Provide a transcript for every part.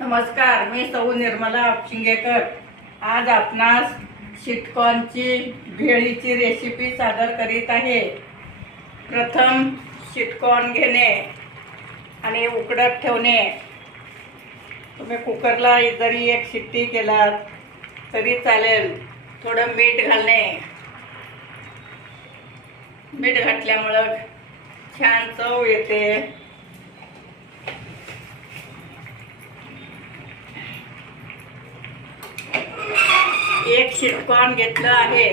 नमस्कार मी सौ निर्मला शिंगेकर. आज आपणास शिटकॉनची भेळीची रेसिपी सादर करीत आहे. प्रथम शिटकॉन घेणे आणि उकडत ठेवणे. तुम्ही कुकरला जरी एक शिट्टी केलात तरी चालेल. थोडं मीठ घालणे. मीठ घातल्यामुळं छान चव येते. एक शिटकॉन घेतलं आहे.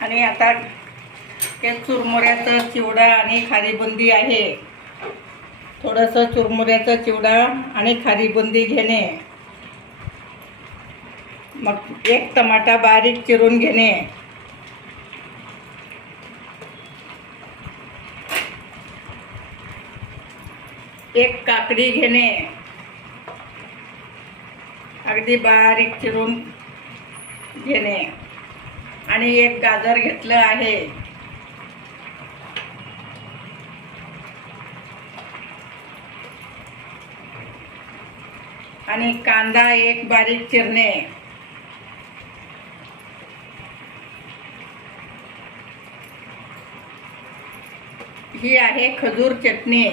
आणि आता ते चुरमुऱ्याचं चिवडा आणि खारीबुंदी आहे. थोडंसं चुरमुऱ्याचं चिवडा आणि खारीबुंदी घेणे. मग एक टमाटा बारीक चिरून घेणे. एक काकडी घेणे. अगदी बारीक चिरून घेणे. आणि एक गाजर घेतलं आहे. आणि कांदा एक बारीक चिरणे. ही आहे खजूर चटणी.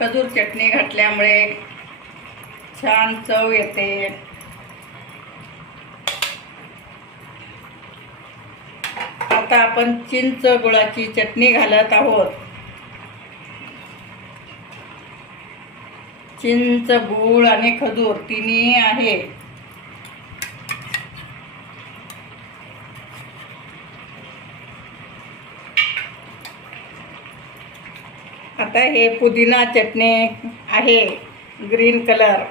खजूर चटणी घातल्यामुळे छान चव येते. आता आपण चिंच गुळाची चटणी घालत आहोत. चिंच गुळ आणि खजूर तिन्ही आहे. आता हे पुदिना चटणी आहे ग्रीन कलर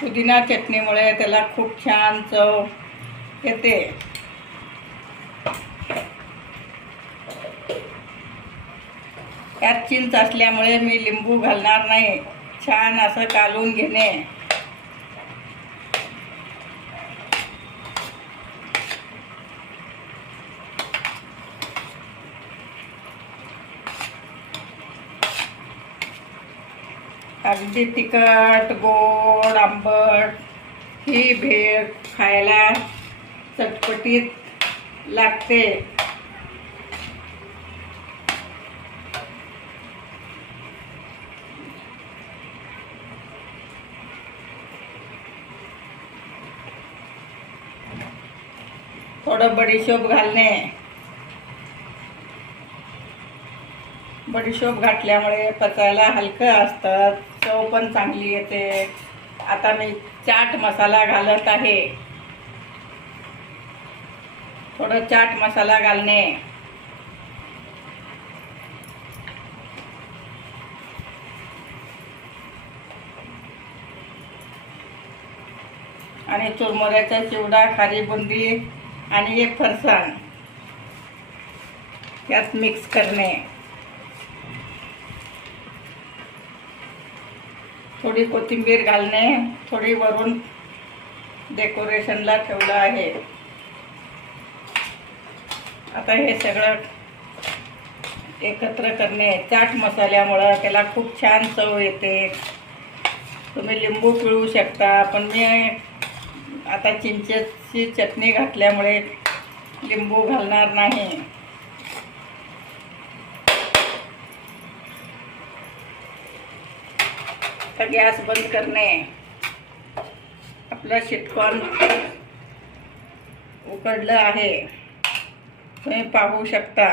पुदिना चटणीमुळे त्याला खूप छान चव येते. त्यात चिंच असल्यामुळे मी लिंबू घालणार नाही. छान असं कालून घेणे. अगदी तिखट गोड आंबट ही भेळ खायला चटपटीत लागते. थोडं बडीशोप घालणे. बडीशोप घातल्यामुळे पचायला हलकं असतं चव पण चांगली येते. आता मी चाट मसाला घालत आहे. थोडं चाट मसाला घालणे. आणि चुरमुऱ्याचा चिवडा खारी बुंदी आणि एक फरसाण. यात मिक्स करणे. थोडी कोथिंबीर घालणे थोडी वरून डेकोरेशनला ठेवलं आहे. आता हे सगळं एकत्र करणे चाट मसाल्यामुळं त्याला खूप छान चव येते. तुम्ही लिंबू पिळू शकता पण मी आता चिंचेची चटणी घातल्यामुळे लिंबू घालणार नाही. आता गॅस बंद करणे. आपलं शिटकॉन उकडलं आहे. तुम्ही पाहू शकता.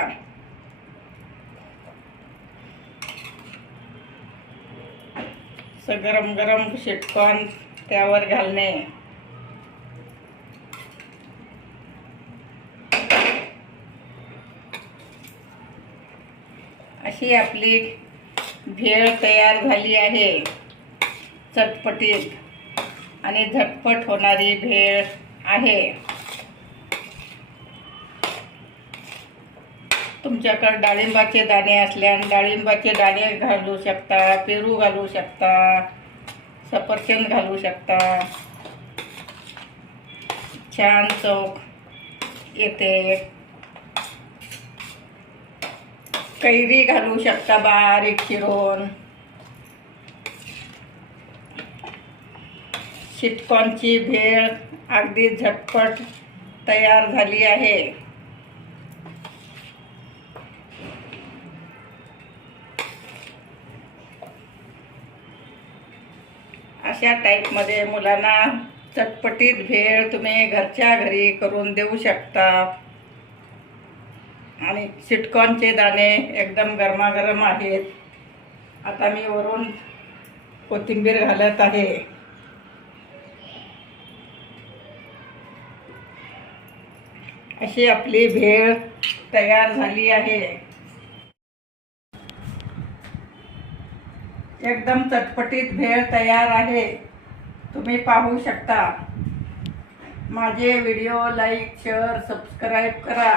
गरम गरम शिटकॉन त्यावर घालणे. अशी आपली भेळ तयार झाली आहे. चटपटीत. आणि झटपट होणारी भेळ आहे. तुमच्याकडे डाळिंबाचे दाणे असल्याने डाळिंबाचे दाणे घालू शकता पेरू घालू शकता सफरचंद घालू शकता. छान चौक येते. कैरी घालू शकता बारीक चिरून. शिटकॉनची भेळ अगदी झटपट तयार झाली आहे. अशा टाईपमध्ये मुलांना चटपटीत भेळ तुम्ही घरच्या घरी करून देऊ शकता. आणि सिटकॉनचे दाणे एकदम गरमागरम आहेत. आता मी वरून कोथिंबीर घालत आहे. अशी आपली भेळ तयार झाली आहे. एकदम चटपटीत भेळ तयार आहे. तुम्ही पाहू शकता. माझे व्हिडिओ लाईक शेअर सबस्क्राईब करा.